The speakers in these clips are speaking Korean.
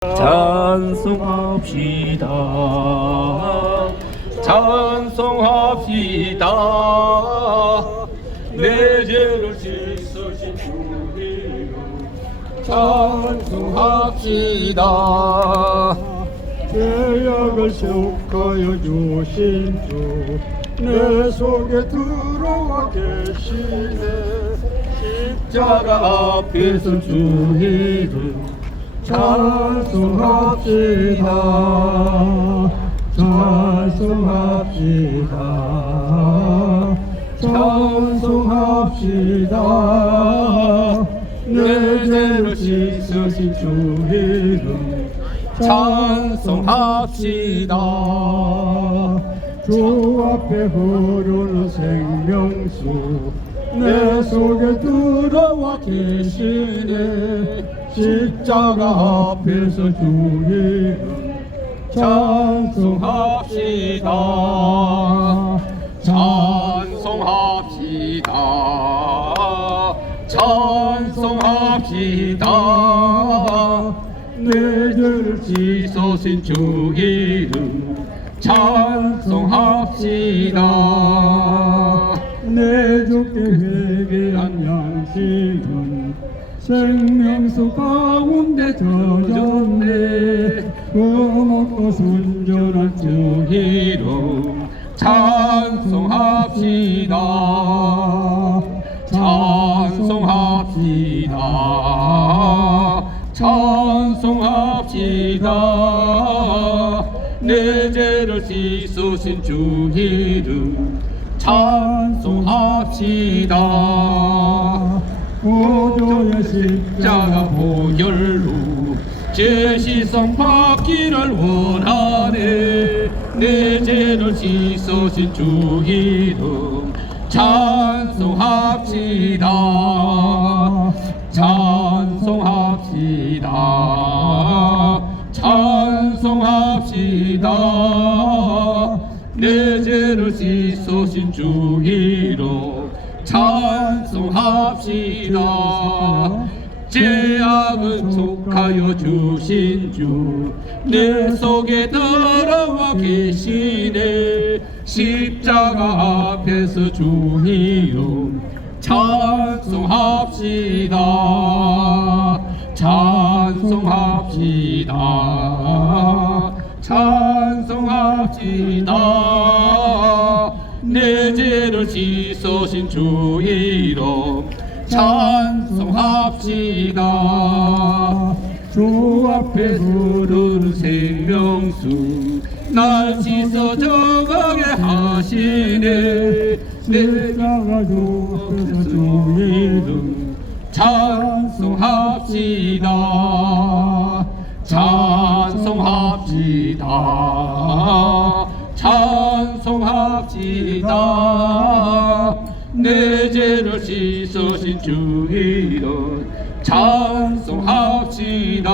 찬송합시다. 찬송합시다. 내 죄를 씻으신 주 이름 찬송합시다. 죄악을 속하여 주신 주 내 속에 들어와 계시네. 십자가 앞에서 주 이름 찬송합시다. 찬송합시다. 찬송합시다. 내 죄를 씻으신 주 이름 찬송합시다. 주 앞에 흐르는 생명수 내 속에 들어와 계시네. 십자가 앞에서 주 이름 찬송합시다. 찬송합시다. 찬송합시다. 내 죄를 씻으신 주 이름 찬송합시다. 내 주께 회개한 양심은 생명수 가운데 젖었네. 고맙고 순전한 주 이름 찬송합시다. 찬송합시다. 찬송합시다. 내 죄를 씻으신 주 이름 찬송합시다. 구주의 십자가 보혈로 죄 씻음 받기를 원하네. 내 죄를 씻으신 주 이름 찬송합시다. 찬송합시다. 찬송합시다. 내 죄를 씻으신 주 이름 찬송합시다. 죄악은 속하여 주신 주 내 속에 들어와 계시네. 십자가 앞에서 주 이름 찬송합시다. 찬송합시다. 찬송합시다. 내 죄를 씻으신 주 이름 찬송합시다. 주 앞에 흐르는 생명수 날 씻어 정하게 하시네. 십자가 주 앞에서 주 이름 찬송합시다. 찬송합시다. 찬송합시다. 내 죄를 씻으신 주 이름 찬송합시다.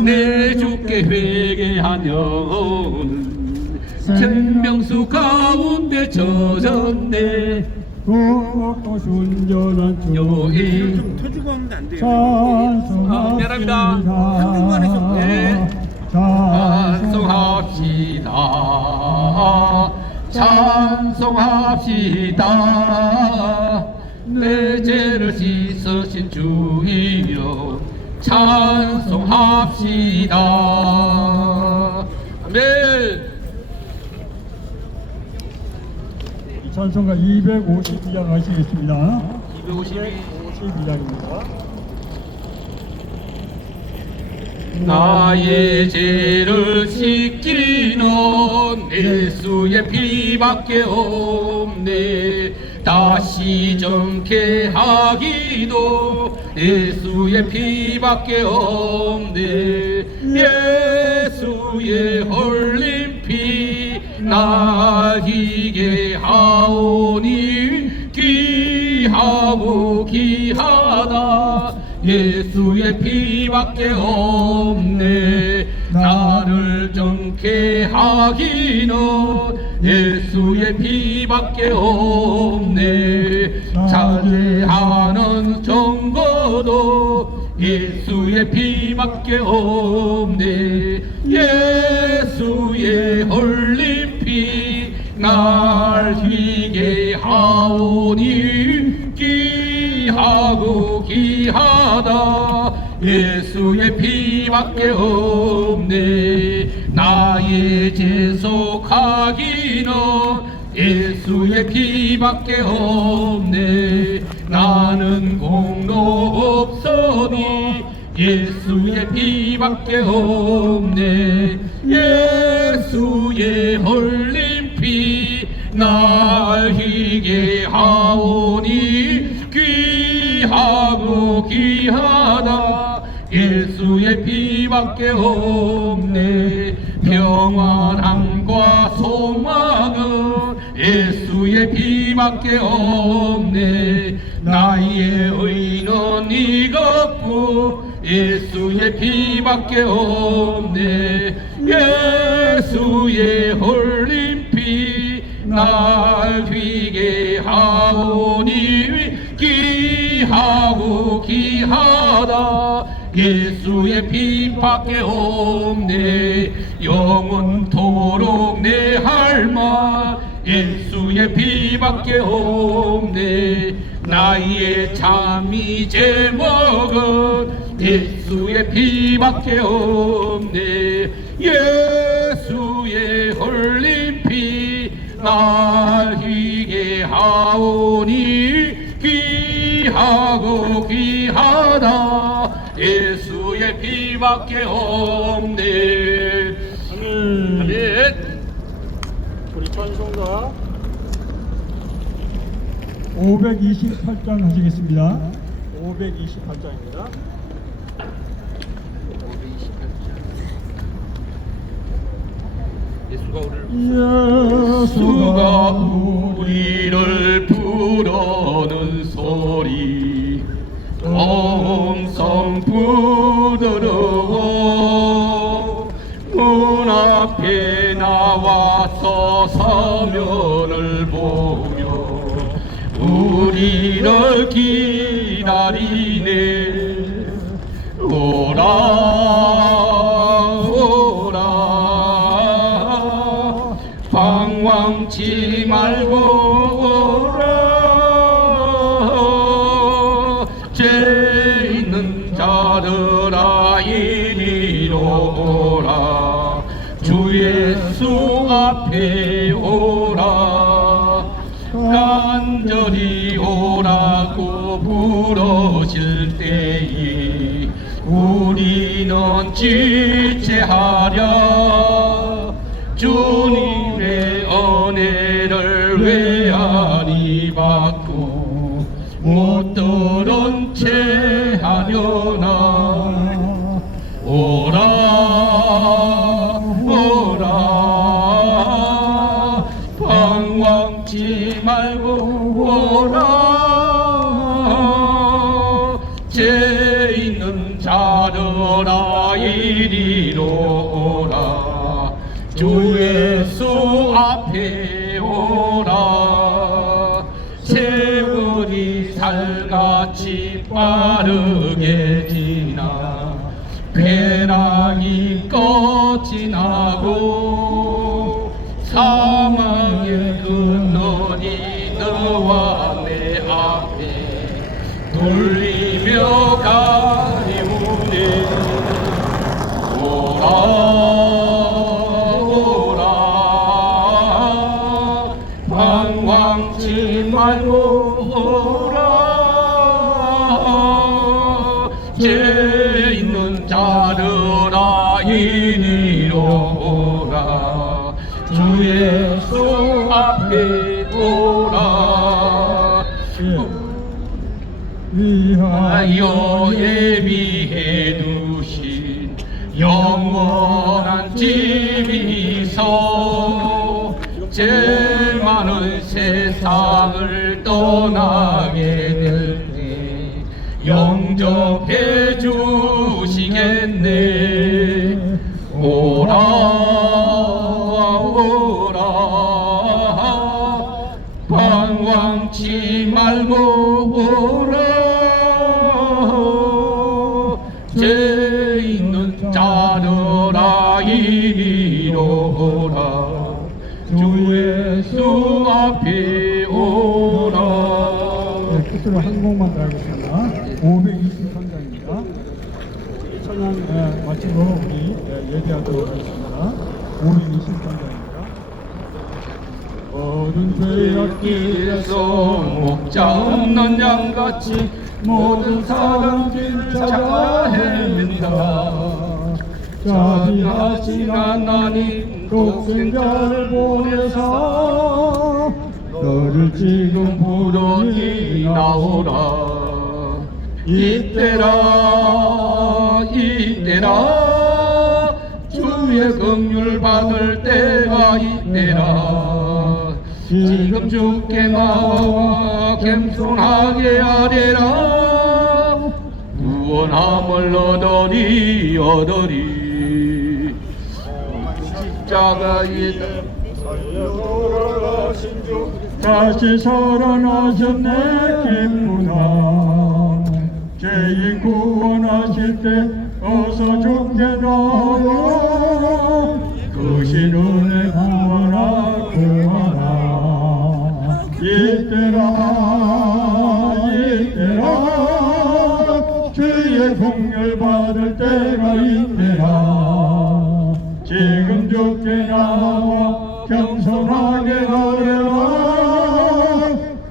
내 주께 회개한 영혼은 생명수 가운데 젖었네. 고맙고 순전한 주 이름 터주고 하면 안 돼요. 찬송합시다. 미안합니다. 한국만 해서. 네. 찬송합시다. 찬송합시다. 내 죄를 씻으신 주 이름 찬송합시다. 아멘. 찬송가 252장 하시겠습니다. 252. 252장입니다. 나의 죄를 씻기는 예수의 피밖에 없네. 다시 정케 하기도 예수의 피밖에 없네. 예수의 흘린 피 날 이게 하오니 귀하고 귀하다. 예수의 피밖에 없네. 나를 정케 하기는 예수의 피밖에 없네. 자제하는 증거도 예수의 피밖에 없네. 예수의 흘린 피 날 희게 하오니 귀하고 귀하다. 예수의 피밖에 없네. 나의 재속하기는 예수의 피밖에 없네. 나는 공로 없으니 예수의 피밖에 없네. 예수의 흘린 피 날 희게 하오니 귀하고 귀하다. 예수의 피밖에 없네. 평안함과 소망은 예수의 피밖에 없네. 나의 의는 이것뿐 예수의 피밖에 없네. 예수의 흘린 피 날 휘게 하오니 귀하고 귀하다. 예수의 피밖에 없네. 영원토록 내 할 말 예수의 피밖에 없네. 나의 참이 제목은 예수의 피밖에 없네. 예수의 흘린 피 날 희게 하오니 귀하고 귀하다. 예수의 피밖에 없네. 아멘. 우리 찬송가 528장 하시겠습니다. 528장입니다. 예수가 우리를 부르는 소리 엄청 부드러워. 문 앞에 나와서 서면을 보며 우리를 기다리네. 방황치 말고 오라. 죄 있는 자들아 이리로 오라. 주 예수 앞에 오라. 간절히 오라고 부르실 때에 우리는 지체하랴. 주님의 은혜를 외아리 받고 못 들은 채 하려나. 오라 오라 방황치 말고 오라. 죄 있는 자들아 이리로 오라. 주 예수 앞에 오라. 세월이 살같이 빠르게 지나 쾌락이 꺼지나고 사망의 근원이 너와 내 앞에 돌리며 가리우네. 오라 방황치 말고 오라. 죄 있는 자들아 이리로 오라. 주 예수 앞에 오라. 위하여 예비해 두신 영원한 집이 있어. 죄 많은 세상을 떠나게 될 때 영접해 주시겠네. 오라 오라 방황치 말고 오라. 따르라 이리로라 주 예수 앞에 오라. 네, 끝으로 한 곡만 더 하겠습니다. 523장입니다. 찬양 마치고 우리 예배하도록 하겠습니다. 523장입니다. 모든 죄악길에서 목자 없는 양같이 모든 사람들 찾아 헤맨다. 자비하신 하나님 독생자를 보내사 너를 지금 부르니 나오라. 이때라 이때라 주의 긍휼 받을 때가 이때라. 지금 주께 나와 겸손하게 하리라. 구원함을 얻으리 얻으리. 십자가에 돌아가신 주 다시 살아나셨네 기쁘다. 죄인 구원하실 때 어서 주께 나와 그신 은혜 구하라 구하라. 이때라 이때라 주의 긍휼 받을 때가 이때라. 지금 주께 나와 겸손하게 하려라.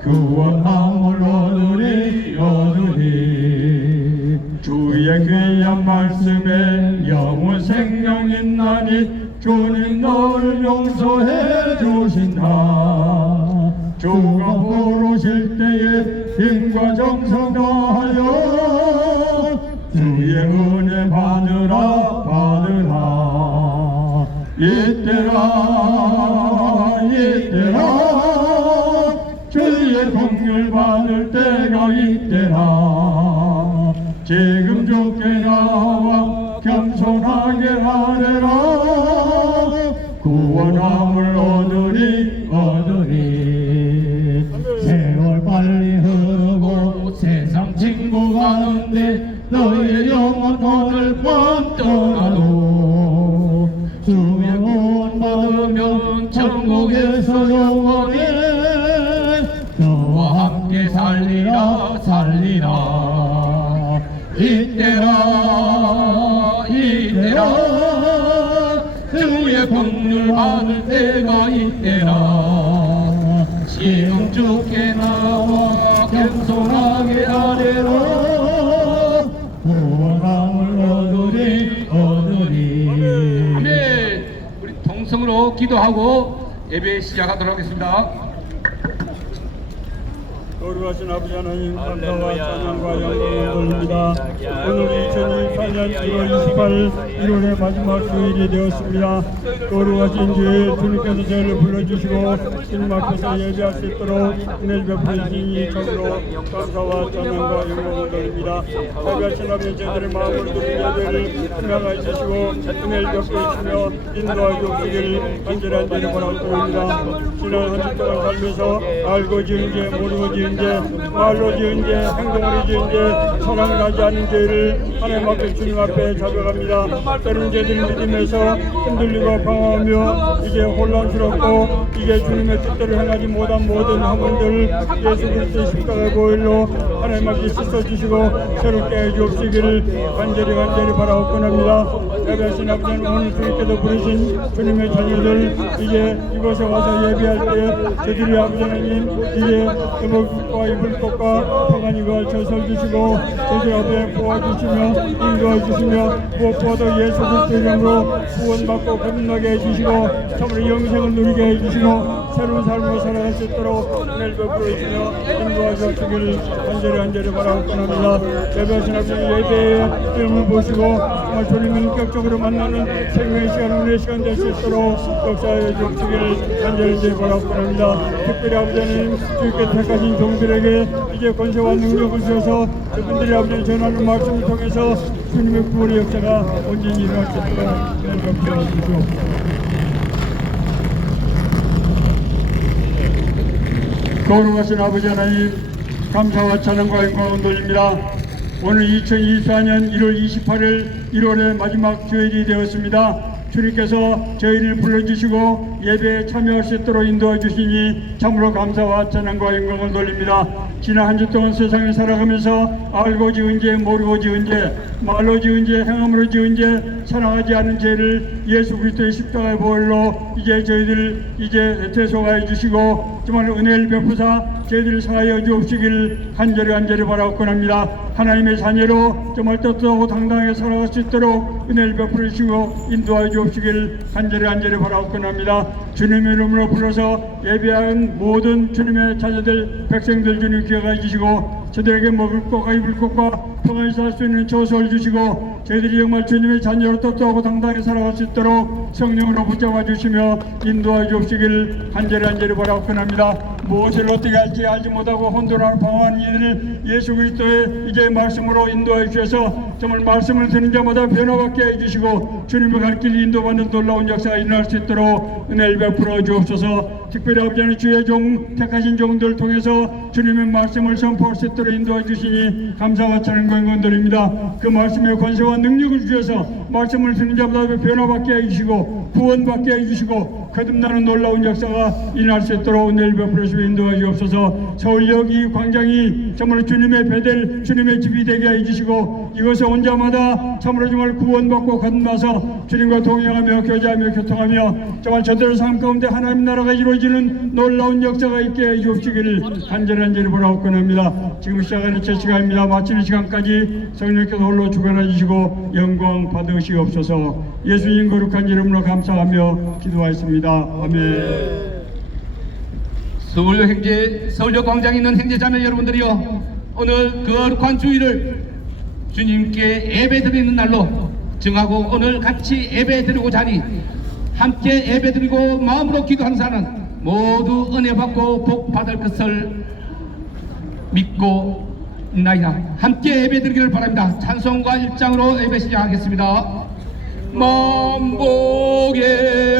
구원함을 얻으리 얻으리. 주의 귀한 말씀에 영원 생명 있나니 주님 너를 용서해 주신다. 주가 부르실 때에 힘과 정성 다하여 주의 은혜 받으라 받으라. 이때라 이때라 주의 긍휼 받을 때가 이때라. 지금 주께 나와 겸손하게 하래라. 구원함을 얻으리 얻으리. 세월 빨리 흐르고 세상 친구 가는데 너의 영혼 오늘 밤 떠나도 주의 구원 받으면 천국에서 영원히 너와 함께 살리라 살리라. 이때라 이때라 주의 긍휼 받을 때가 이때라. 지금 주께 나와 겸손하게 하래라. 구원함을 얻으리 얻으리. 아멘. 우리 동성으로 기도하고 예배 시작하도록 하겠습니다. 거룩하신 아버지 하나님 감사와 찬양과 영광을 돌립니다. 오늘 2024년 1월 28일 1월의 마지막 수요일이 되었습니다. 거룩하신 주의 주님께서 저희를 불러주시고 주님 앞에서 예배할 수 있도록 은혜를 베풀으시니 참으로 감사와 찬양과 영광을 돌립니다. 예배하신 아버지 저희들의 마음을 드린 예배를 분명하게 주시고 은혜를 베풀으시며 인도하여 주시기를 간절히 바라옵니다. 지난 한 주 동안 살면서 알고 지은 죄 모르고 지은 죄 말로 지은 죄 행동으로 지은 죄 사랑을 하지 않은 죄를 하나님 앞에 주님 앞에 잡아갑니다. 때로는 죄들을 믿음에서 흔들리고 방황하며 이제 혼란스럽고 이게 주님의 뜻대로 행하지 못한 모든 학원들 예수 그리스도의 십자가 보혈로 하나님 앞에 씻어주시고 새롭게 해주옵시기를 간절히 바라옵곤합니다. 예배하신 아버지는 오늘 주님께서 부르신 주님의 자녀들 이제 이곳에 와서 예배할 때 저들이 아버지 하나님 이제 이목과 입을 것과 평안히 가르쳐서 주시고 저들 앞에 도와주시며 인도해 주시며 무엇보다도 예수 그리스도 이름으로 구원받고 거듭나게 해주시고 참으로 영생을 누리게 해주시고 새로운 삶을 살아갈 수 있도록 은혜를 베풀어주시며 인도하여 주기를 간절히 바라옵곤합니다. 예배하신 아버지 예배의 이름을 보시고 정말 주님을 인격적으로 만나는 생명의 시간 은혜의 시간 될 수 있도록 역사해 주시기를 간절히 바라옵곤합니다. 특별히 아버지 하나님 주께 택하신 종들에게 이제 권세와 능력을 주셔서 그분들이 아버지 전하는 말씀을 통해서 주님의 구원의 역사가 온전히 일어날 수 있도록 은혜를 베풀어 주시옵소서. 거룩하신 아버지 하나님 감사와 찬양과 영광을 돌립니다. 오늘 2024년 1월 28일 1월의 마지막 주일이 되었습니다. 주님께서 저희를 불러주시고 예배에 참여할 수 있도록 인도해 주시니 참으로 감사와 찬양과 영광을 돌립니다. 지난 한 주 동안 세상을 살아가면서 알고 지은 죄, 모르고 지은 죄, 말로 지은 죄, 행함으로 지은 죄, 사랑하지 않은 죄를 예수 그리스도의 십자가의 보혈로 이제 저희들 이제 대속하여 주시고 정말 은혜를 베푸사 저희들을 사하여 주옵시길 간절히 바라옵곤 합니다. 하나님의 자녀로 정말 떳떳하고 당당하게 살아갈 수 있도록 은혜를 베풀어 주시고 인도하여 주옵시길 간절히 바라옵곤 합니다. 주님의 이름으로 불러서 예배한 모든 주님의 자녀들 백성들 주님 기억하여 주시고 저들에게 먹을 것과 입을 것과 평안히 살 수 있는 처소를 주시고 저희들이 정말 주님의 자녀로 떳떳하고 당당하게 살아갈 수 있도록 성령으로 붙잡아 주시며 인도하여 주옵시길 간절히 바라옵곤 합니다. 무엇을 어떻게 할지 알지 못하고 혼돈하고 방황하는 이들을 예수 그리스도의 이제 말씀으로 인도하여 주셔서 정말 말씀을 듣는 자마다 변화받게 해주시고 주님의 갈 길 인도받는 놀라운 역사가 일어날 수 있도록 은혜를 베풀어 주옵소서. 특별히 아버지 하나님 주의 종 택하신 종들을 통해서 주님의 말씀을 선포할 수 있도록 인도해 주시니 감사와 찬양과 영광 드립니다. 그 말씀의 권세와 능력을 주셔서 말씀을 듣는 자마다 변화받게 해주시고 구원받게 해주시고 거듭나는 놀라운 역사가 일어날 수 있도록 은혜를 베풀어 주시고 인도해 주옵소서. 서울역 이 광장이 정말 주님의 베델 주님의 집이 되게 해주시고 이곳에 온 자마다 참으로 정말 구원받고 거듭나서 주님과 동행하며 교제하며 교통하며 정말 저들의 삶 가운데 하나님 나라가 이루어지는 놀라운 역사가 있게 해주옵시기를 간절히 바라옵곤 합니다. 지금 시작하는 제 시간입니다. 마치는 시간까지 성령께서 홀로 주관해 주시고 영광 받으시옵소서. 예수님 거룩한 이름으로 감사하며 기도하였습니다. 아멘. 서울역 광장에 있는 형제자매 여러분들이여, 오늘 거룩한 주일을 주님께 예배드리는 날로 정하고 오늘 같이 예배드리고자 하니 함께 예배드리고 마음으로 기도하는 자는 모두 은혜 받고 복 받을 것을 믿고 있나이다. 함께 예배드리기를 바랍니다. 찬송가 1장으로 예배 시작하겠습니다. 만복에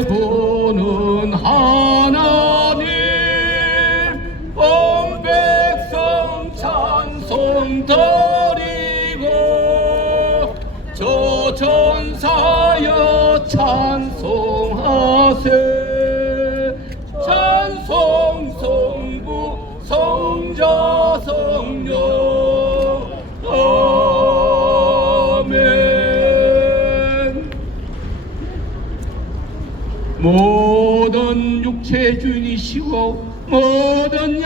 보는 하나님 온 백성 찬송 드리고 저 전사여 찬송하세. 찬송 성부 성자 성령 아멘. 모든 육체의 주인이시고 모든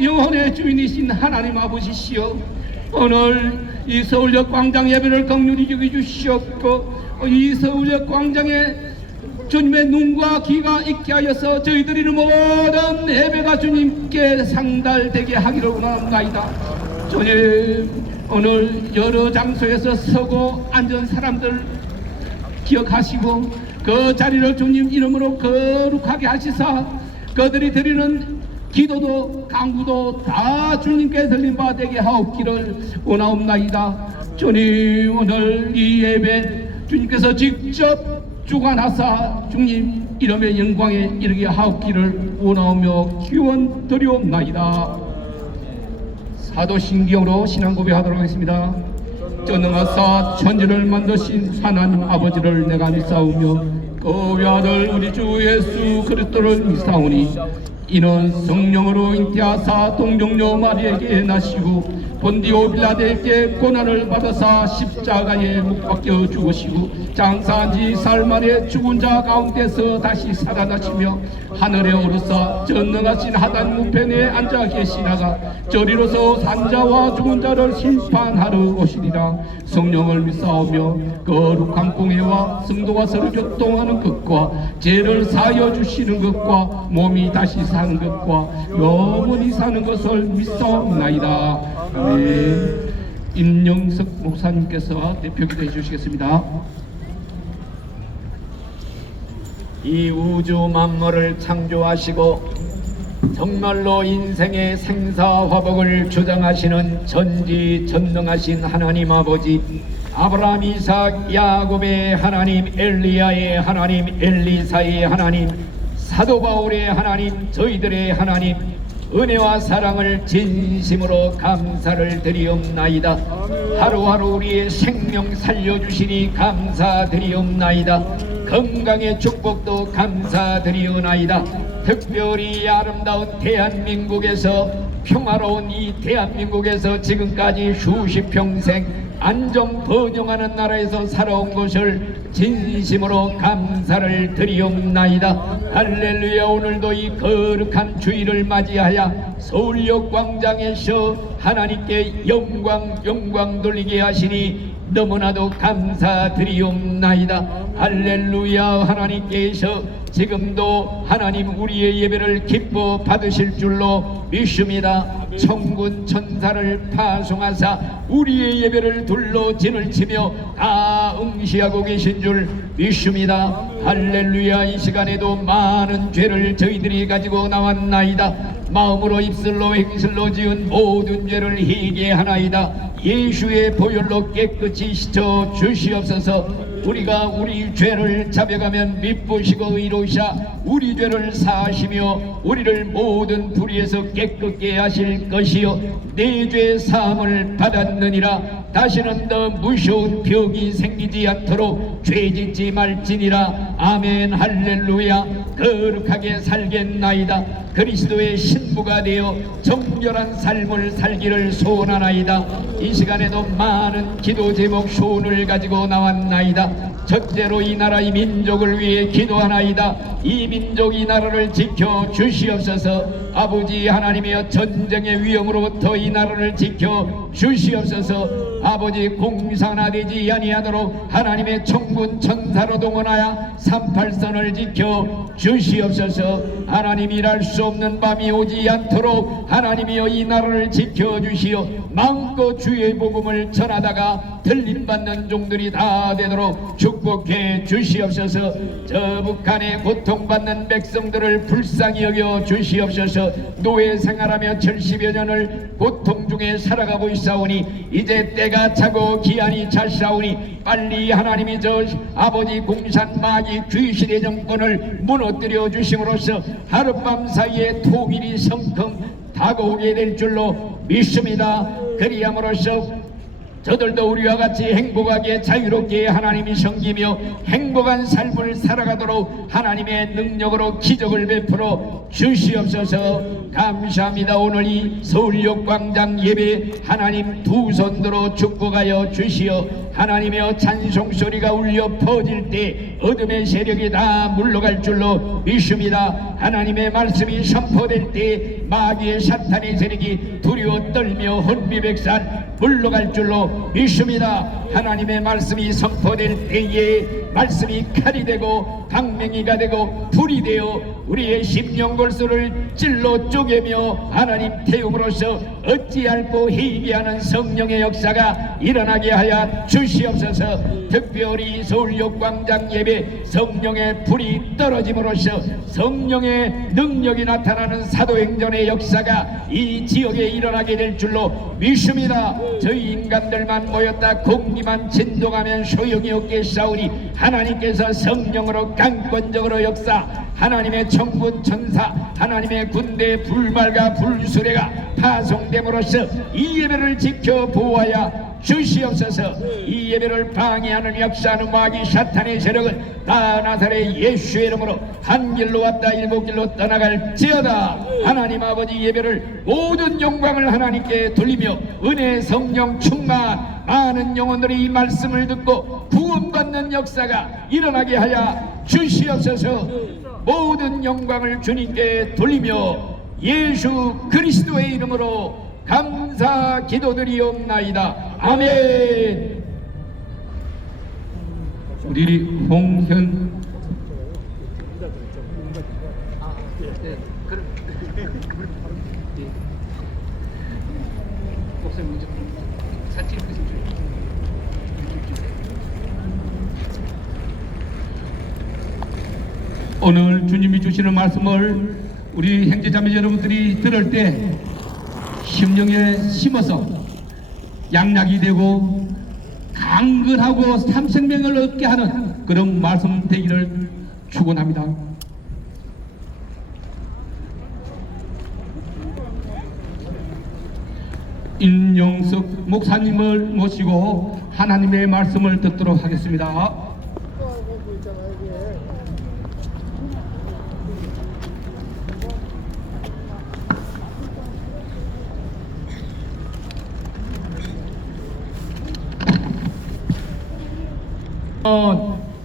영혼의 주인이신 하나님 아버지시여, 오늘 이 서울역 광장 예배를 긍휼히 여겨주시옵고 이 서울역 광장에 주님의 눈과 귀가 있게 하여서 저희들이 모든 예배가 주님께 상달되게 하기를 원합니다. 주님, 오늘 여러 장소에서 서고 앉은 사람들 기억하시고 그 자리를 주님 이름으로 거룩하게 하시사 그들이 드리는 기도도 강구도 다 주님께 들린 바 되게 하옵기를 원하옵나이다. 주님, 오늘 이 예배 주님께서 직접 주관하사 주님 이름의 영광에 이르게 하옵기를 원하오며 기원 드리옵나이다. 사도신경으로 신앙 고백하도록 하겠습니다. 전능하사 천지를 만드신 하나님 아버지를 내가 믿사오며 그 외아들 우리 주 예수 그리스도를 믿사오니 이는 성령으로 잉태하사 동정녀 마리에게 나시고 본디오 빌라데에게 고난을 받아사 십자가에 못 박혀 죽으시고 장사한 지 사흘 만에 죽은 자 가운데서 다시 살아나시며 하늘에 오르사 전능하신 하단 우편에 앉아 계시다가 저리로서 산자와 죽은 자를 심판하러 오시리라. 성령을 믿사오며 거룩한 공회와 성도가 서로 교통하는 것과 죄를 사하여 주시는 것과 몸이 다시 사는 것과 영원히 사는 것을 믿사옵나이다. 아멘. 임영석 목사님께서 대표기도 해주시겠습니다. 이 우주 만물을 창조하시고 정말로 인생의 생사화복을 주장하시는 전지전능하신 하나님 아버지, 아브라함, 이삭, 야곱의 하나님, 엘리야의 하나님, 엘리사의 하나님, 사도 바울의 하나님, 저희들의 하나님, 은혜와 사랑을 진심으로 감사를 드리옵나이다. 하루하루 우리의 생명 살려주시니 감사드리옵나이다. 건강의 축복도 감사드리옵나이다. 특별히 아름다운 대한민국에서, 평화로운 이 대한민국에서 지금까지 수십 평생 안정 번영하는 나라에서 살아온 것을 진심으로 감사를 드리옵나이다. 할렐루야. 오늘도 이 거룩한 주일을 맞이하여 서울역 광장에서 하나님께 영광 돌리게 하시니 너무나도 감사드리옵나이다. 할렐루야. 하나님께서 지금도 하나님 우리의 예배를 기뻐 받으실 줄로 믿습니다. 천군 천사를 파송하사 우리의 예배를 둘러 진을 치며 다 응시하고 계신 줄 믿습니다. 할렐루야. 이 시간에도 많은 죄를 저희들이 가지고 나왔나이다. 마음으로 입술로 행실로 지은 모든 죄를 회개하나이다. 예수의 보혈로 깨끗이 씻어 주시옵소서. 우리가 우리 죄를 잡아가면 미쁘시고 의로우사 우리 죄를 사하시며 우리를 모든 불의에서 깨끗게 하실 것이요 내 죄 사함을 받았느니라. 다시는 더 무서운 병이 생기지 않도록 죄짓지 말지니라. 아멘. 할렐루야. 거룩하게 살겠나이다. 그리스도의 신부가 되어 정결한 삶을 살기를 소원하나이다. 이 시간에도 많은 기도 제목 소원을 가지고 나왔나이다. 첫째로 이 나라 이 민족을 위해 기도하나이다. 이 민족 이 나라를 지켜 주시옵소서. 아버지 하나님이여 전쟁의 위험으로부터 이 나라를 지켜 주시옵소서. 아버지 공산화되지 아니하도록 하나님의 천군 천사로 동원하여 38선을 지켜 주시옵소서. 하나님 일할 수 없는 밤이 오지 않도록 하나님이여 이 나라를 지켜 주시어 마음껏 주의 복음을 전하다가 들림받는 종들이 다 되도록 축복해 주시옵소서. 저 북한에 고통받는 백성들을 불쌍히 여겨 주시옵소서. 노예 생활하며 70여 년을 고통 중에 살아가고 있사오니 이제 때가 차고 기한이 찼사오니 빨리 하나님이 저 아버지 공산 마귀 귀신의 정권을 무너뜨려 주심으로써 하룻밤 사이에 통일이 성큼 다가오게 될 줄로 믿습니다. 그리함으로써 저들도 우리와 같이 행복하게 자유롭게 하나님이 섬기며 행복한 삶을 살아가도록 하나님의 능력으로 기적을 베풀어 주시옵소서. 감사합니다. 오늘 이 서울역 광장 예배 하나님 두 손들어 축복하여 주시어 하나님의 찬송소리가 울려 퍼질 때 어둠의 세력이 다 물러갈 줄로 믿습니다. 하나님의 말씀이 선포될 때 마귀의 사탄의 세력이 두려워 떨며 혼비백산 물러갈 줄로 믿습니다. 하나님의 말씀이 선포될 때에 말씀이 칼이 되고 방맹이가 되고 불이 되어 우리의 심령골수를 찔러 쪼개며 하나님 태움으로써 어찌할꼬 회개하는 성령의 역사가 일어나게 하여 주시옵소서. 특별히 서울역 광장 예배 성령의 불이 떨어짐으로써 성령의 능력이 나타나는 사도행전의 역사가 이 지역에 일어나게 될 줄로 믿습니다. 저희 인간들만 모였다 공기만 진동하면 소용이 없겠사오니 하나님께서 성령으로 강권적으로 역사 하나님의 천군 천사 하나님의 군대 불말과 불수레가 파송됨으로써 이 예배를 지켜 보호하여 주시옵소서. 이 예배를 방해하는 역사하는 마귀 사탄의 세력은 다 나사렛 예수의 이름으로 한 길로 왔다 일곱 길로 떠나갈지어다. 하나님 아버지 예배를 모든 영광을 하나님께 돌리며 은혜 성령 충만 많은 영혼들이 이 말씀을 듣고 구원받는 역사가 일어나게 하여 주시옵소서. 모든 영광을 주님께 돌리며 예수 그리스도의 이름으로 감사 기도드리옵나이다. 아멘. 우리 홍현 오늘 주님이 주시는 말씀을 우리 형제자매 여러분들이 들을 때 심령에 심어서 양약이 되고 강건하고 삼생명을 얻게 하는 그런 말씀 되기를 축원합니다. 임영석 목사님을 모시고 하나님의 말씀을 듣도록 하겠습니다.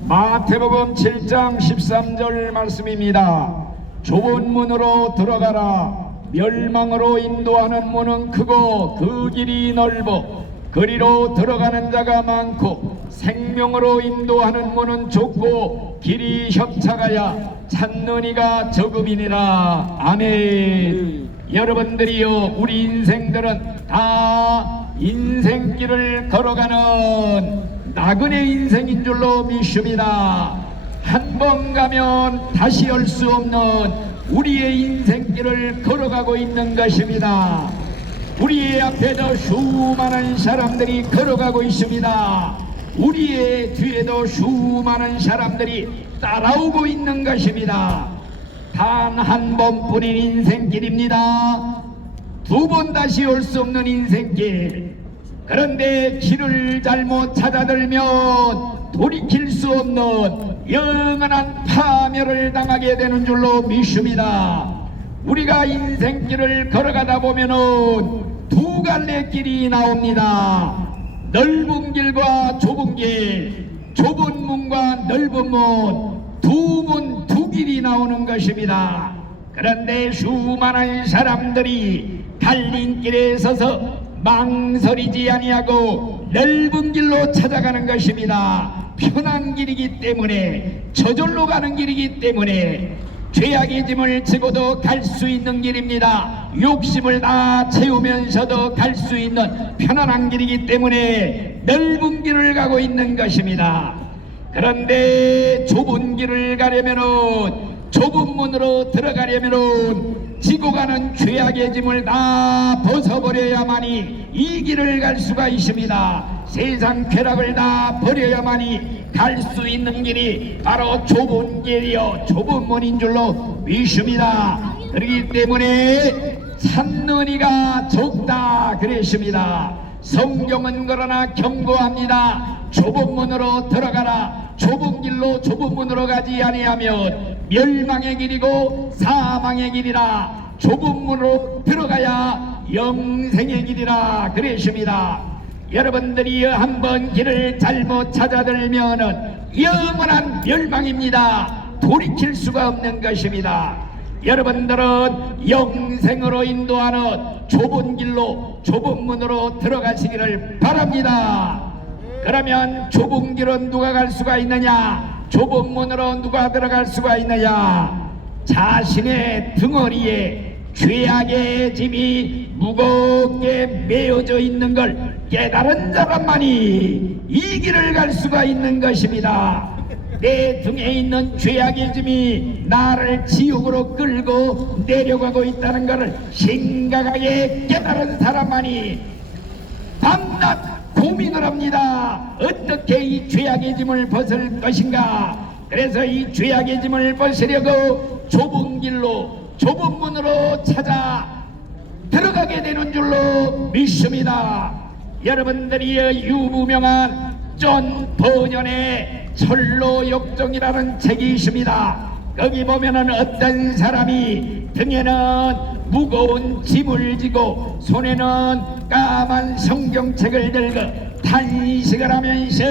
마태복음 7장 13절 말씀입니다. 좁은 문으로 들어가라. 멸망으로 인도하는 문은 크고 그 길이 넓어 그리로 들어가는 자가 많고 생명으로 인도하는 문은 좁고 길이 협착하여 찾는 이가 적음이니라. 아멘. 여러분들이요, 우리 인생들은 다 인생길을 걸어가는 나그네 인생인 줄로 믿습니다. 한 번 가면 다시 올 수 없는 우리의 인생길을 걸어가고 있는 것입니다. 우리의 앞에도 수많은 사람들이 걸어가고 있습니다. 우리의 뒤에도 수많은 사람들이 따라오고 있는 것입니다. 단 한 번뿐인 인생길입니다. 두 번 다시 올 수 없는 인생길. 그런데 길을 잘못 찾아들면 돌이킬 수 없는 영원한 파멸을 당하게 되는 줄로 믿습니다. 우리가 인생길을 걸어가다 보면은 두 갈래 길이 나옵니다. 넓은 길과 좁은 길, 좁은 문과 넓은 문, 두 문, 두 길이 나오는 것입니다. 그런데 수많은 사람들이 갈림길에 서서 망설이지 아니하고 넓은 길로 찾아가는 것입니다. 편한 길이기 때문에, 저절로 가는 길이기 때문에, 죄악의 짐을 지고도 갈 수 있는 길입니다. 욕심을 다 채우면서도 갈 수 있는 편안한 길이기 때문에 넓은 길을 가고 있는 것입니다. 그런데 좁은 길을 가려면은, 좁은 문으로 들어가려면은 지고 가는 죄악의 짐을 다 벗어버려야만이 이 길을 갈 수가 있습니다. 세상 쾌락을 다 버려야만이 갈 수 있는 길이 바로 좁은 길이요, 좁은 문인 줄로 믿습니다. 그렇기 때문에 찾는 이가 적다 그랬습니다. 성경은 그러나 경고합니다. 좁은 문으로 들어가라. 좁은 길로 좁은 문으로 가지 아니하면 멸망의 길이고 사망의 길이라. 좁은 문으로 들어가야 영생의 길이라 그랬습니다. 여러분들이 한번 길을 잘못 찾아들면은 영원한 멸망입니다. 돌이킬 수가 없는 것입니다. 여러분들은 영생으로 인도하는 좁은 길로 좁은 문으로 들어가시기를 바랍니다. 그러면 좁은 길은 누가 갈 수가 있느냐? 좁은 문으로 누가 들어갈 수가 있느냐? 자신의 등허리에 죄악의 짐이 무겁게 메어져 있는 걸 깨달은 사람만이 이 길을 갈 수가 있는 것입니다. 내 등에 있는 죄악의 짐이 나를 지옥으로 끌고 내려가고 있다는 것을 심각하게 깨달은 사람만이 밤낮 고민을 합니다. 어떻게 이 죄악의 짐을 벗을 것인가. 그래서 이 죄악의 짐을 벗으려고 좁은 길로 좁은 문으로 찾아 들어가게 되는 줄로 믿습니다. 여러분들이 유무명한 존 버년의 철로역정이라는 책이 있습니다. 거기 보면은 어떤 사람이 등에는 무거운 짐을 지고 손에는 까만 성경책을 들고 탄식을 하면서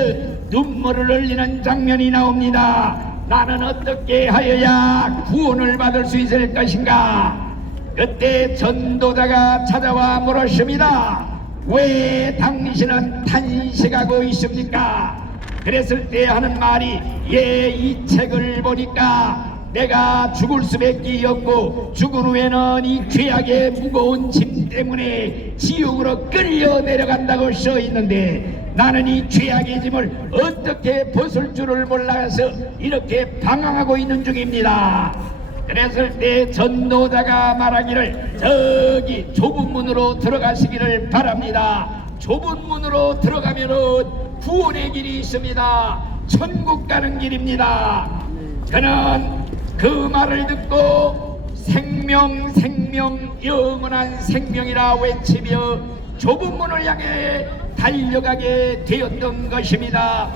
눈물을 흘리는 장면이 나옵니다. 나는 어떻게 하여야 구원을 받을 수 있을 것인가? 그때 전도자가 찾아와 물었습니다. 왜 당신은 탄식하고 있습니까? 그랬을 때 하는 말이, 이 책을 보니까 내가 죽을 수밖에 없고 죽은 후에는 이 죄악의 무거운 짐 때문에 지옥으로 끌려 내려간다고 써 있는데 나는 이 죄악의 짐을 어떻게 벗을 줄을 몰라서 이렇게 방황하고 있는 중입니다. 그랬을 때 전도자가 말하기를, 저기 좁은 문으로 들어가시기를 바랍니다. 좁은 문으로 들어가면은 구원의 길이 있습니다. 천국 가는 길입니다. 저는 그 말을 듣고 생명, 생명, 영원한 생명이라 외치며 좁은 문을 향해 달려가게 되었던 것입니다.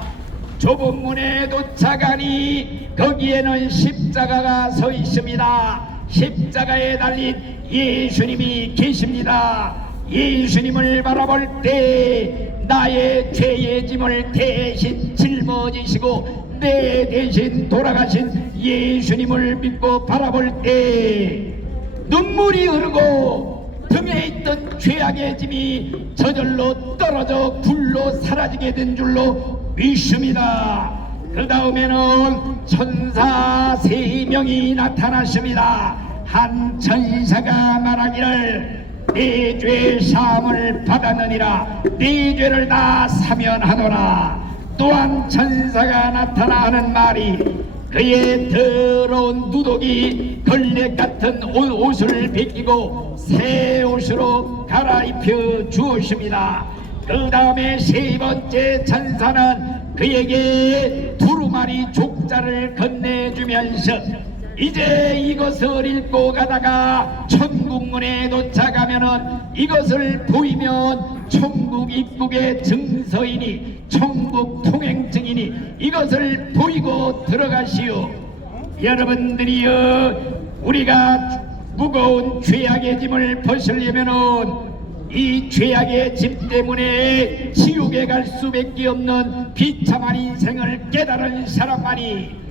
좁은 문에 도착하니 거기에는 십자가가 서 있습니다. 십자가에 달린 예수님이 계십니다. 예수님을 바라볼 때 나의 죄의 짐을 대신 짊어지시고 내 대신 돌아가신 예수님을 믿고 바라볼 때 눈물이 흐르고 등에 있던 죄악의 짐이 저절로 떨어져 불로 사라지게 된 줄로 믿습니다. 그 다음에는 천사 3명이 나타났습니다. 한 천사가 말하기를 네 죄 사함을 받았느니라, 네 죄를 다 사면하노라. 또한 천사가 나타나 하는 말이 그의 더러운 누더기 걸레 같은 옷을 벗기고 새 옷으로 갈아입혀 주었습니다. 그 다음에 세 번째 천사는 그에게 두루마리 족자를 건네주면서 이제 이것을 읽고 가다가 천국문에 도착하면은 이것을 보이면 천국 입국의 증서이니 천국 통행증이니 이것을 보이고 들어가시오. 여러분들이여, 우리가 무거운 죄악의 짐을 벗으려면은 이 죄악의 짐 때문에 지옥에 갈 수밖에 없는 비참한 인생을 깨달은 사람만이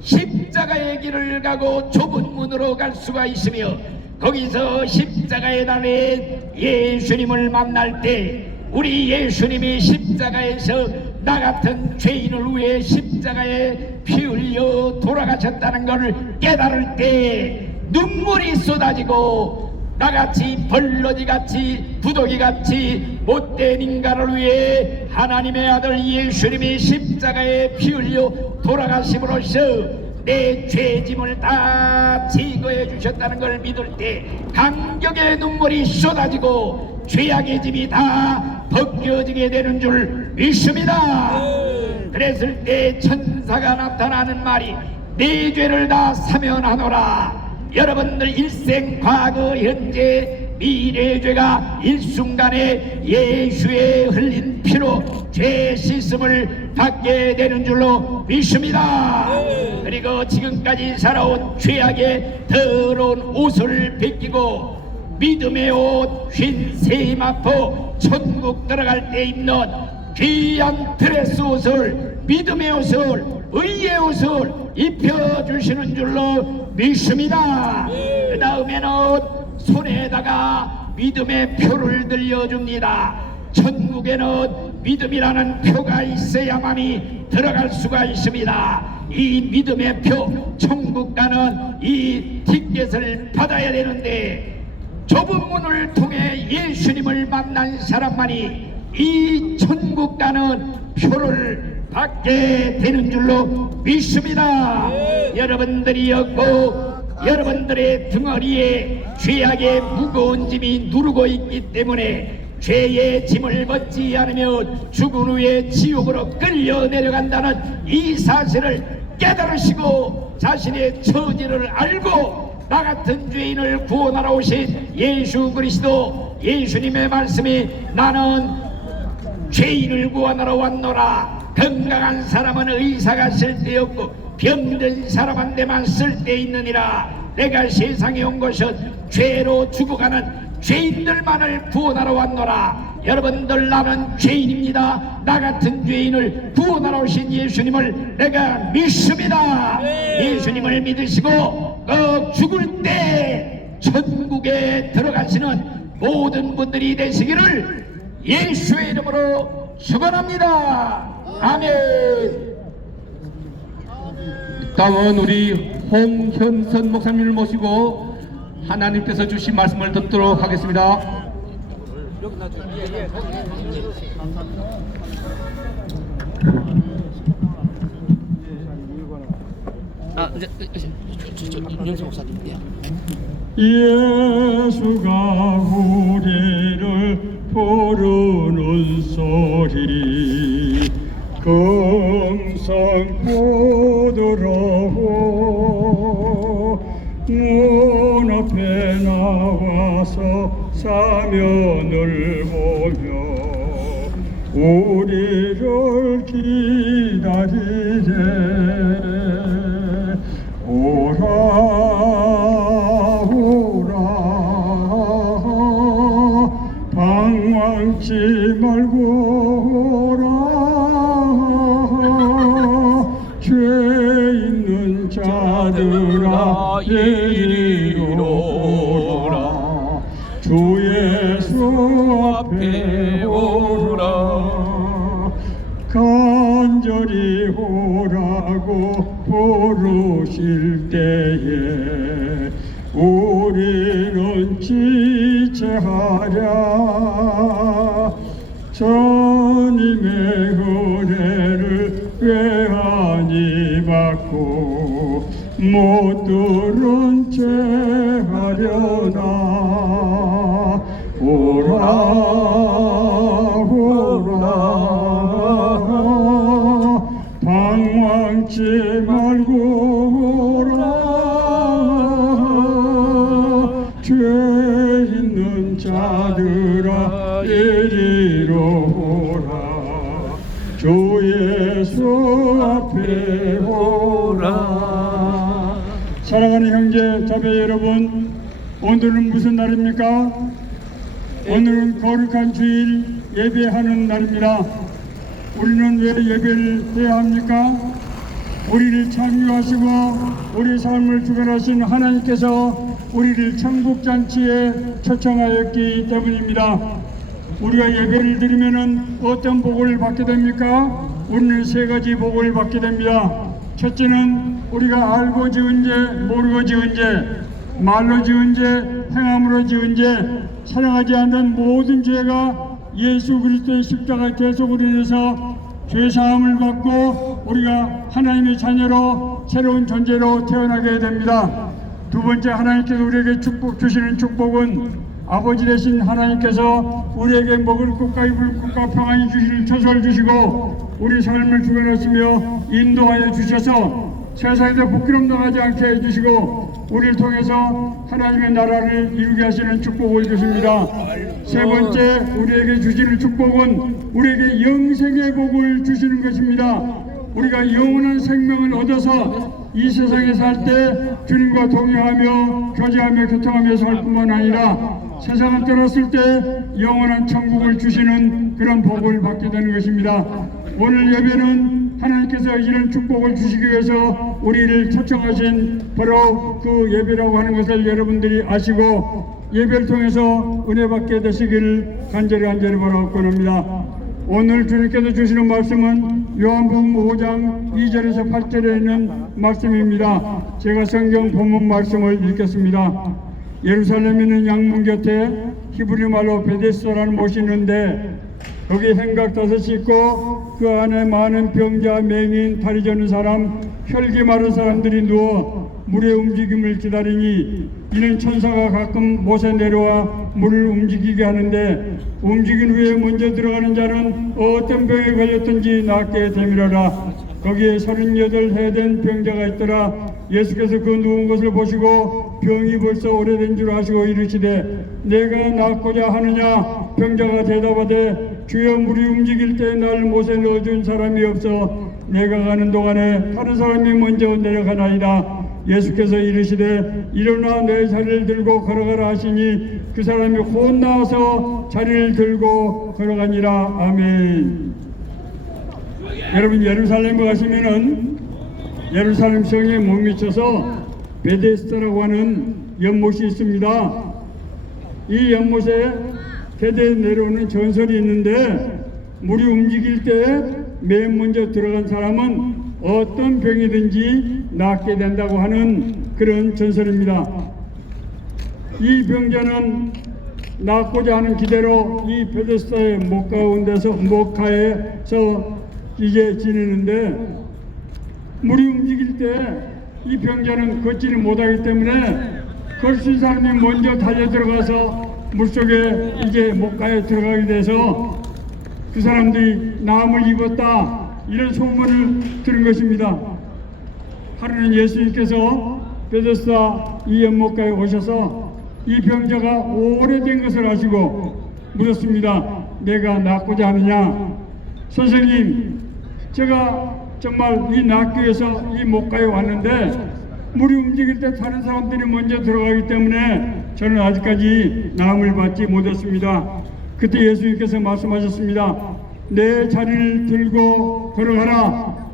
십자가의 길을 가고 좁은 문으로 갈 수가 있으며 거기서 십자가에 달린 예수님을 만날 때 우리 예수님이 십자가에서 나 같은 죄인을 위해 십자가에 피 흘려 돌아가셨다는 것을 깨달을 때 눈물이 쏟아지고 나같이 벌러지같이 부더기같이 못된 인간을 위해 하나님의 아들 예수님이 십자가에 피 흘려 돌아가심으로써 내 죄짐을 다 제거해 주셨다는 걸 믿을 때 감격의 눈물이 쏟아지고 죄악의 짐이 다 벗겨지게 되는 줄 믿습니다. 그랬을 때 천사가 나타나는 말이 내 죄를 다 사면하노라. 여러분들 일생 과거 현재 미래의 죄가 일순간에 예수의 흘린 피로 죄 씻음을 받게 되는 줄로 믿습니다. 그리고 지금까지 살아온 죄악의 더러운 옷을 벗기고 믿음의 옷 흰 세마포 천국 들어갈 때 입는 귀한 드레스 옷을 믿음의 옷을 의의 옷을 입혀주시는 줄로 믿습니다. 그 다음에는 손에다가 믿음의 표를 들려줍니다. 천국에는 믿음이라는 표가 있어야만이 들어갈 수가 있습니다. 이 믿음의 표, 천국 가는 이 티켓을 받아야 되는데 좁은 문을 통해 예수님을 만난 사람만이 이 천국 가는 표를 받게 되는 줄로 믿습니다. 여러분들이었고 여러분들의 등허리에 죄악의 무거운 짐이 누르고 있기 때문에 죄의 짐을 벗지 않으면 죽은 후에 지옥으로 끌려 내려간다는 이 사실을 깨달으시고 자신의 처지를 알고 나 같은 죄인을 구원하러 오신 예수 그리스도 예수님의 말씀이 나는 죄인을 구원하러 왔노라. 건강한 사람은 의사가 쓸데없고 병든 사람한테만 쓸데있느니라. 내가 세상에 온 것은 죄로 죽어가는 죄인들만을 구원하러 왔노라. 여러분들, 나는 죄인입니다. 나 같은 죄인을 구원하러 오신 예수님을 내가 믿습니다. 예수님을 믿으시고 죽을 때 천국에 들어가시는 모든 분들이 되시기를 예수의 이름으로 축원합니다. 아멘. 다음은 우리 홍현선 목사님을 모시고 하나님께서 주신 말씀을 듣도록 하겠습니다. 윤영수 목사님인데요. 예수가 우리를 부르는 소리 금성 부드러워 문 앞에 나와서 사면을 보며 우리를 기다리래. 오라 오라 방황치 말고 오라. 죄 있는 자들아 이리로 오라. 주 예수 앞에 오라. 간절히 오라고 부르실 때에 우리는 지체하랴. 주님의 은혜를 왜 아니 받고 못 들은 채 하려나. 오라 오라 방황치 말고 오라. 죄 있는 자들아 이리로 오라. 주 예수 앞에 오라. 사랑하는 형제 자매 여러분, 오늘은 무슨 날입니까? 오늘은 거룩한 주일 예배하는 날입니다. 우리는 왜 예배를 해야 합니까? 우리를 창조하시고 우리 삶을 주관하신 하나님께서 우리를 천국잔치에 초청하였기 때문입니다. 우리가 예배를 드리면 어떤 복을 받게 됩니까? 우리는 세 가지 복을 받게 됩니다. 첫째는 우리가 알고 지은 죄, 모르고 지은 죄, 말로 지은 죄, 행함으로 지은 죄, 사랑하지 않는 모든 죄가 예수 그리스도의 십자가 대속으로 인해서 죄사함을 받고 우리가 하나님의 자녀로 새로운 존재로 태어나게 됩니다. 두 번째, 하나님께서 우리에게 축복 주시는 축복은 아버지 되신 하나님께서 우리에게 먹을 것과 입을 것과 평안히 주시는 처소를 주시고 우리 삶을 주관하시며 인도하여 주셔서 세상에서 부끄럼 당하지 않게 해주시고 우리를 통해서 하나님의 나라를 이루게 하시는 축복을 주십니다. 세 번째, 우리에게 주시는 축복은 우리에게 영생의 복을 주시는 것입니다. 우리가 영원한 생명을 얻어서 이 세상에 살 때 주님과 동행하며 교제하며 교통하며 살 뿐만 아니라 세상을 떠났을 때 영원한 천국을 주시는 그런 복을 받게 되는 것입니다. 오늘 예배는 하나님께서 이런 축복을 주시기 위해서 우리를 초청하신 바로 그 예배라고 하는 것을 여러분들이 아시고 예배를 통해서 은혜 받게 되시기를 간절히 바라옵고 합니다. 오늘 주님께서 주시는 말씀은 요한복음 5장 2절에서 8절에 있는 말씀입니다. 제가 성경 본문 말씀을 읽겠습니다. 예루살렘에 있는 양문 곁에 히브리 말로 베데스다라는 못이 있는데 거기 행각 5이 있고 그 안에 많은 병자, 맹인, 다리 저는 사람, 혈기 마른 사람들이 누워 물의 움직임을 기다리니 이는 천사가 가끔 못에 내려와 물을 움직이게 하는데 움직인 후에 먼저 들어가는 자는 어떤 병에 걸렸든지 낫게 되밀어라. 거기에 38해 된 병자가 있더라. 예수께서 그 누운 것을 보시고 병이 벌써 오래된 줄 아시고 이르시되 내가 낫고자 하느냐. 병자가 대답하되 주여 물이 움직일 때 날 못에 넣어준 사람이 없어 내가 가는 동안에 다른 사람이 먼저 내려가나이다. 예수께서 이르시되 일어나 내 자리를 들고 걸어가라 하시니 그 사람이 곧 나와서 자리를 들고 걸어가니라. 아멘. 여러분, 예루살렘에 가시면은 예루살렘 성에 못 미쳐서 베데스다라고 하는 연못이 있습니다. 이 연못에 대대 내려오는 전설이 있는데 물이 움직일 때 맨 먼저 들어간 사람은 어떤 병이든지 낫게 된다고 하는 그런 전설입니다. 이 병자는 낫고자 하는 기대로 이 베데스다의 목가에서 이제 지내는데 물이 움직일 때 이 병자는 걷지를 못하기 때문에 걸신 사람이 먼저 달려 들어가서 물속에 이제 목가에 들어가게 돼서 그 사람들이 나음을 입었다 이런 소문을 들은 것입니다. 하루는 예수님께서 베데스다 이 연못가에 오셔서 이 병자가 오래된 것을 아시고 물었습니다. 내가 낫고자 하느냐? 선생님, 제가 정말 이 낫기 위해서 이 목가에 왔는데 물이 움직일 때 다른 사람들이 먼저 들어가기 때문에 저는 아직까지 나음을 받지 못했습니다. 그때 예수님께서 말씀하셨습니다. 내 자리를 들고 걸어가라.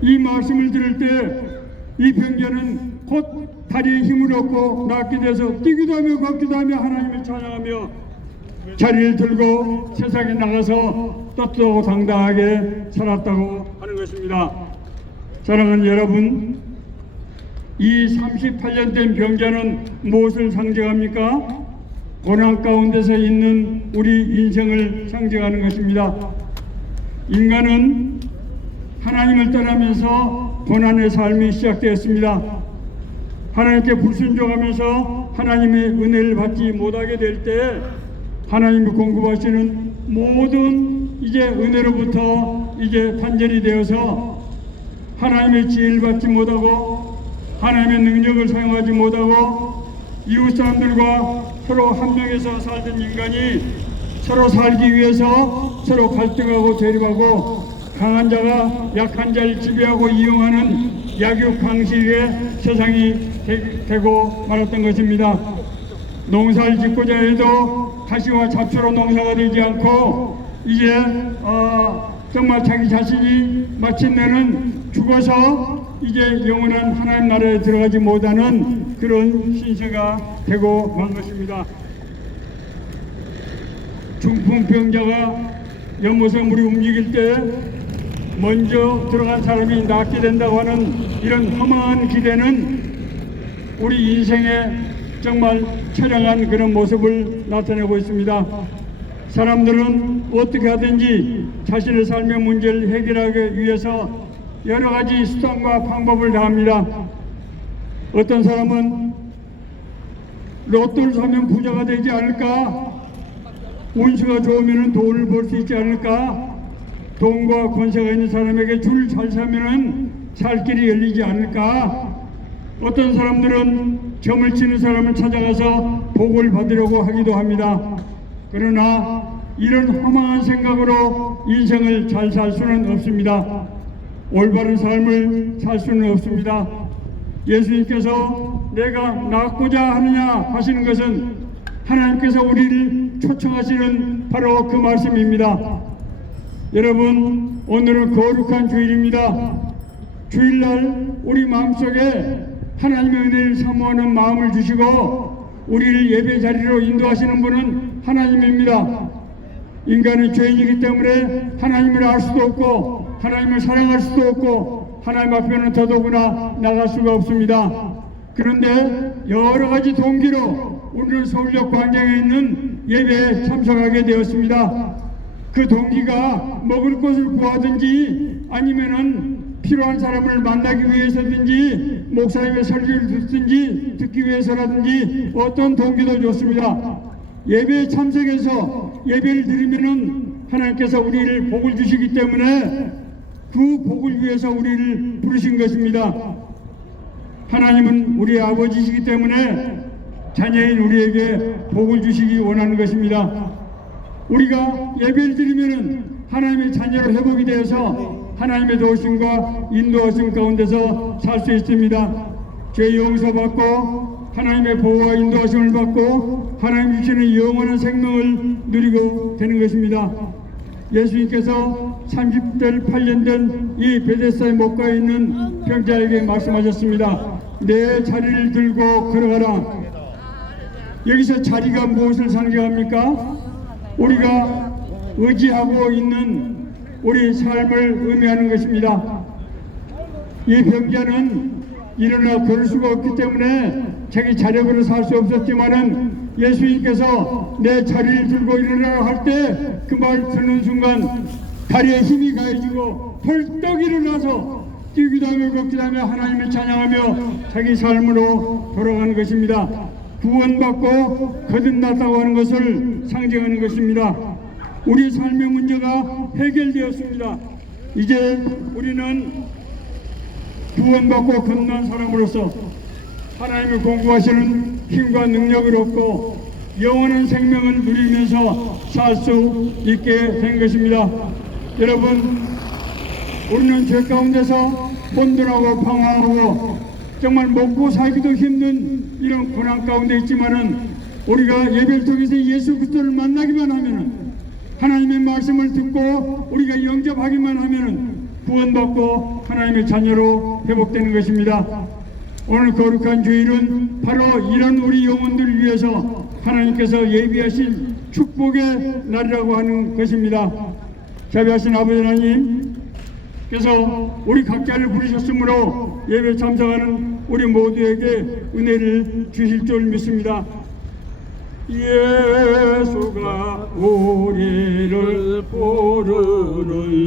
이 말씀을 들을 때 이 병자는 곧 다리에 힘을 얻고 낫게 돼서 뛰기도 하며 걷기도 하며 하나님을 찬양하며 자리를 들고 세상에 나가서 떳떳하고 당당하게 살았다고 하는 것입니다. 사랑하는 여러분, 이 38년 된 병자는 무엇을 상징합니까? 고난 가운데서 있는 우리 인생을 상징하는 것입니다. 인간은 하나님을 떠나면서 고난의 삶이 시작되었습니다. 하나님께 불순종하면서 하나님의 은혜를 받지 못하게 될 때 하나님이 공급하시는 모든 이제 은혜로부터 이제 단절이 되어서 하나님의 지혜를 받지 못하고 하나님의 능력을 사용하지 못하고 이웃 사람들과 서로 한 명에서 살던 인간이 서로 살기 위해서 서로 갈등하고 대립하고 강한 자가 약한 자를 지배하고 이용하는 약육 방식의 세상이 되고 말았던 것입니다. 농사를 짓고자 해도 가시와 잡초로 농사가 되지 않고 이제 정말 자기 자신이 마침내는 죽어서 이제 영원한 하나님 나라에 들어가지 못하는 그런 신세가 되고 만 것입니다. 중풍병자가 연못에 물이 움직일 때 먼저 들어간 사람이 낫게 된다고 하는 이런 허망한 기대는 우리 인생에 정말 처량한 그런 모습을 나타내고 있습니다. 사람들은 어떻게 하든지 자신의 삶의 문제를 해결하기 위해서 여러 가지 수단과 방법을 다합니다. 어떤 사람은 로또를 사면 부자가 되지 않을까? 운수가 좋으면 돈을 벌 수 있지 않을까? 돈과 권세가 있는 사람에게 줄 잘 서면은 살 길이 열리지 않을까? 어떤 사람들은 점을 치는 사람을 찾아가서 복을 받으려고 하기도 합니다. 그러나 이런 허망한 생각으로 인생을 잘 살 수는 없습니다. 올바른 삶을 살 수는 없습니다. 예수님께서 내가 낫고자 하느냐 하시는 것은 하나님께서 우리를 초청하시는 바로 그 말씀입니다. 여러분, 오늘은 거룩한 주일입니다. 주일날 우리 마음속에 하나님의 은혜를 사모하는 마음을 주시고 우리를 예배 자리로 인도하시는 분은 하나님입니다. 인간은 죄인이기 때문에 하나님을 알 수도 없고 하나님을 사랑할 수도 없고 하나님 앞에는 더더구나 나갈 수가 없습니다. 그런데 여러 가지 동기로 오늘 서울역 광장에 있는 예배에 참석하게 되었습니다. 그 동기가 먹을 것을 구하든지 아니면은 필요한 사람을 만나기 위해서든지 목사님의 설교를 듣기 위해서라든지 어떤 동기도 좋습니다. 예배에 참석해서 예배를 드리면은 하나님께서 우리를 복을 주시기 때문에 그 복을 위해서 우리를 부르신 것입니다. 하나님은 우리의 아버지시기 때문에 자녀인 우리에게 복을 주시기 원하는 것입니다. 우리가 예배를 드리면은 하나님의 자녀로 회복이 되어서 하나님의 도우심과 인도하심 가운데서 살 수 있습니다. 죄 용서받고 하나님의 보호와 인도하심을 받고 하나님 주시는 영원한 생명을 누리고 되는 것입니다. 예수님께서 30대 8년 된 이 베데스다의 목가에 있는 병자에게 말씀하셨습니다. 내 자리를 들고 걸어가라. 여기서 자리가 무엇을 상징합니까? 우리가 의지하고 있는 우리 삶을 의미하는 것입니다. 이 병자는 일어나 걸을 수가 없기 때문에 자기 자력으로 살 수 없었지만은 예수님께서 내 자리를 들고 일어나라 할 때 그 말 듣는 순간 다리에 힘이 가해지고 벌떡 일어나서 뛰기도 하며 걷기도 하며 하나님을 찬양하며 자기 삶으로 돌아가는 것입니다. 구원받고 거듭났다고 하는 것을 상징하는 것입니다. 우리 삶의 문제가 해결되었습니다. 이제 우리는 구원받고 거듭난 사람으로서 하나님을 공부하시는 힘과 능력을 얻고 영원한 생명을 누리면서 살 수 있게 된 것입니다. 여러분, 우리는 죄 가운데서 혼돈하고 방황하고 정말 먹고 살기도 힘든 이런 고난 가운데 있지만은 우리가 예배를 통해서 예수 그리스도를 만나기만 하면은 하나님의 말씀을 듣고 우리가 영접하기만 하면은 구원받고 하나님의 자녀로 회복되는 것입니다. 오늘 거룩한 주일은 바로 이런 우리 영혼들을 위해서 하나님께서 예비하신 축복의 날이라고 하는 것입니다. 자비하신 아버지 하나님께서 우리 각자를 부르셨으므로 예배 참석하는 우리 모두에게 은혜를 주실 줄 믿습니다. 예수가 우리를 부르는